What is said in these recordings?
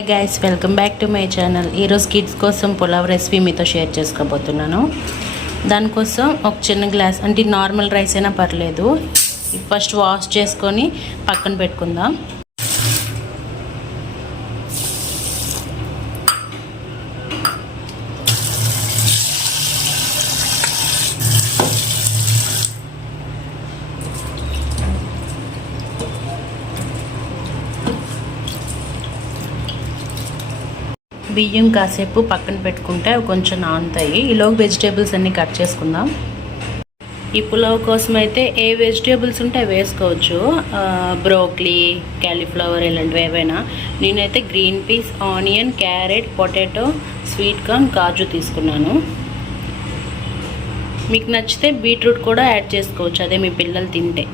Guys welcome back to my channel ఈరోజు kids కోసం pulao recipe మీతో షేర్ చేసుకోబోతున్నాను. దానికోసం ఒక చిన్న గ్లాస్ అంటే నార్మల్ రైస్ అయినా పర్లేదు. ఫస్ట్ వాష్ చేసుకొని పక్కన పెట్టుకుందాం. బియ్యం కాసేపు పక్కన పెట్టుకుంటే అవి కొంచెం నానుతాయి. ఈలోపు వెజిటేబుల్స్ అన్నీ కట్ చేసుకుందాం. ఈ పులావ్ కోసం అయితే ఏ వెజిటేబుల్స్ ఉంటే అవి వేసుకోవచ్చు. బ్రోక్లీ క్యాలీఫ్లవర్ ఇలాంటివి ఏవైనా. నేనైతే green peas onion carrot potato sweet corn కాజు తీసుకున్నాను. మీకు నచ్చితే బీట్రూట్ కూడా యాడ్ చేసుకోవచ్చు. అదే మీ పిల్లలు తింటే.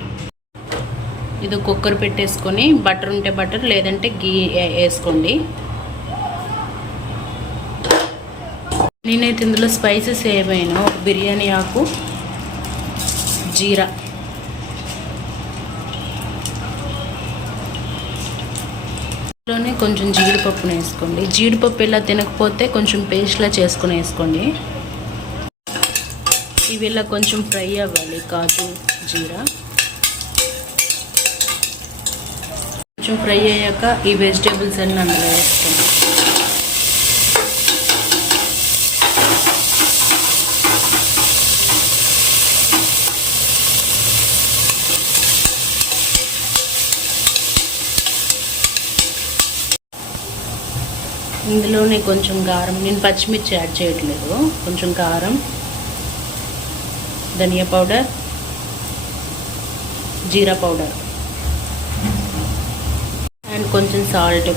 ఇది కుక్కర్ పెట్టేసుకొని బటర్ ఉంటే బటర్ లేదంటే గీ వేసుకోండి. నేనైతే ఇందులో స్పైసెస్ ఏమైనా బిర్యానీ ఆకు జీరా. ఇందులోనే కొంచెం జీడిపప్పును వేసుకోండి. జీడిపప్పు ఇలా తినకపోతే కొంచెం పేస్ట్లా చేసుకుని వేసుకోండి. ఇవి ఇలా కొంచెం ఫ్రై అవ్వాలి. కాజు జీరా. కొంచెం ఫ్రై అయ్యాక ఈ వెజిటేబుల్స్ అన్నీ అందులో వేసుకోండి. ఇందులోనే కొంచెం కారం నేను పచ్చిమిర్చి యాడ్ చేయట్లేదు. కొంచెం కారం ధనియా పౌడర్ జీరా పౌడర్. అండ్ కొంచెం సాల్ట్.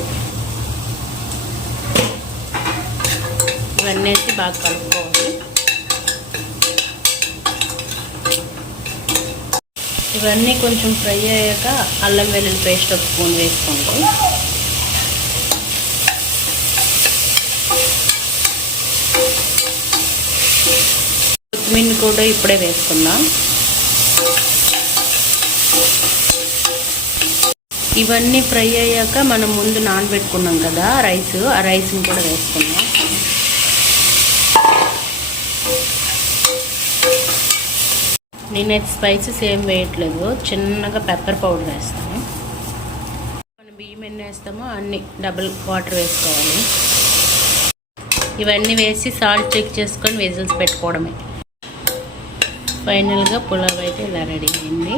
ఇవన్నీ వేసి బాగా కలుపుకోవాలి. ఇవన్నీ కొంచెం ఫ్రై అయ్యాక అల్లం వెల్లుల్లి పేస్ట్ ఒక స్పూన్ వేసుకోండి. కొత్తిమీర కూడా ఇప్పుడే వేసుకుందాం. ఇవన్నీ ఫ్రై అయ్యాక మనం ముందు నానబెట్టుకున్నాం కదా రైస్ ఆ రైస్ని కూడా వేసుకుందాం. నేనైతే స్పైసెస్ ఏం వేయట్లేదు చిన్నగా పెప్పర్ పౌడర్ వేస్తాను. మనం బియ్యం ఎన్ని వేస్తామో అన్ని డబుల్ వాటర్ వేసుకోవాలి. ఇవన్నీ వేసి సాల్ట్ చెక్ చేసుకొని విజిల్స్ పెట్టుకోవడమే. ఫైనల్గా పులావ్ అయితే ఇలా రెడీ అయింది.